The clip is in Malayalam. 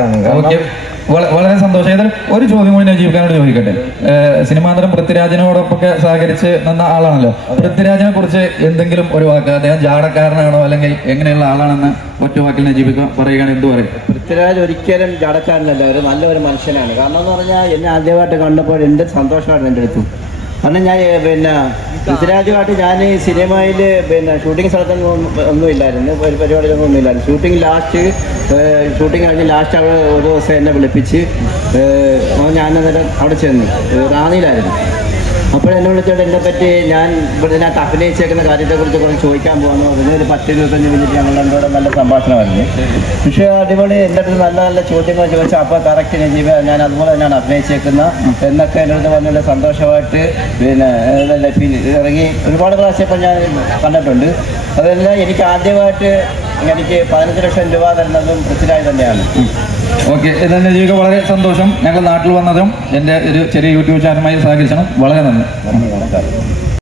വളരെ സന്തോഷം. ഏതായാലും ഒരു ചോദ്യം കൂടി നജീബ്ഖാനോട് ചോദിക്കട്ടെ. ഏഹ് സിനിമാന്തരം പൃഥ്വിരാജിനോടൊപ്പമൊക്കെ സഹകരിച്ച് നിന്ന ആളാണല്ലോ. പൃഥ്വിരാജിനെ കുറിച്ച് എന്തെങ്കിലും ഒരു വാക്ക്? അദ്ദേഹം ജാടക്കാരനാണോ അല്ലെങ്കിൽ എങ്ങനെയുള്ള ആളാണെന്ന് ഒറ്റ വാക്കിൽ നജീബ് പറയുകയാണ്. എന്ത് പറയും? പൃഥ്വിരാജ് ഒരിക്കലും ജാടക്കാരനല്ല. ഒരു നല്ലൊരു മനുഷ്യനാണ്. കാരണം എന്ന് പറഞ്ഞാൽ എന്നെ ആദ്യമായിട്ട് കണ്ടപ്പോൾ എന്റെ സന്തോഷമായിരുന്നു എന്റെ അടുത്തും. കാരണം ഞാൻ പിന്നെ പൃഥ്വിരാജുമായിട്ട് ഞാൻ സിനിമയിൽ പിന്നെ ഷൂട്ടിംഗ് സ്ഥലത്തൊന്നും ഒന്നും- ഒന്നുമില്ലായിരുന്നു ഒരു പരിപാടിയിലൊന്നും ഒന്നുമില്ലായിരുന്നു ഷൂട്ടിംഗ് ലാസ്റ്റ് ഷൂട്ടിംഗ് കഴിഞ്ഞ് ലാസ്റ്റ് അവിടെ ഒരു ദിവസം എന്നെ വിളിപ്പിച്ച് ഞാൻ അന്നേരം അവിടെ ചെന്നു. റാന്നിയിലായിരുന്നു. അപ്പോൾ എന്നെ വിളിച്ചോണ്ട് എന്നെ പറ്റി ഞാൻ ഇതിനകത്ത് അഭിനയിച്ചേക്കുന്ന കാര്യത്തെക്കുറിച്ച് കുറച്ച് ചോദിക്കാൻ പോകുന്നു അതിന് ഒരു പത്ത് ഇരുപത്തഞ്ച് മിനിറ്റ് ഞങ്ങൾ രണ്ടുകൂടെ നല്ല സംഭാഷണമായിരുന്നു. പക്ഷേ അടിപൊളി എന്റെ അടുത്ത് നല്ല നല്ല ചോദ്യങ്ങൾ ചോദിച്ചാൽ അപ്പോൾ കറക്റ്റ് നജീബ് ഞാൻ അതുപോലെ തന്നെയാണ് അഭിനയിച്ചേക്കുന്ന എന്നൊക്കെ എന്റെ അടുത്ത് വന്നുള്ള സന്തോഷമായിട്ട് പിന്നെ ഇറങ്ങി ഒരുപാട് പ്രാവശ്യം ഇപ്പം ഞാൻ കണ്ടിട്ടുണ്ട്. അതെല്ലാം എനിക്ക് ആദ്യമായിട്ട് എനിക്ക് പതിനഞ്ച് ലക്ഷം രൂപ തരുന്നതും പൃഥ്വിരാജ് തന്നെയാണ്. ഓക്കെ എന്നാൽ നജീബ് വളരെ സന്തോഷം. ഞങ്ങൾ നാട്ടിൽ വന്നതും എന്റെ ഒരു ചെറിയ യൂട്യൂബ് ചാനലുമായി സഹകരിച്ചണം വളരെ നന്ദി. നന്ദി നമസ്കാരം.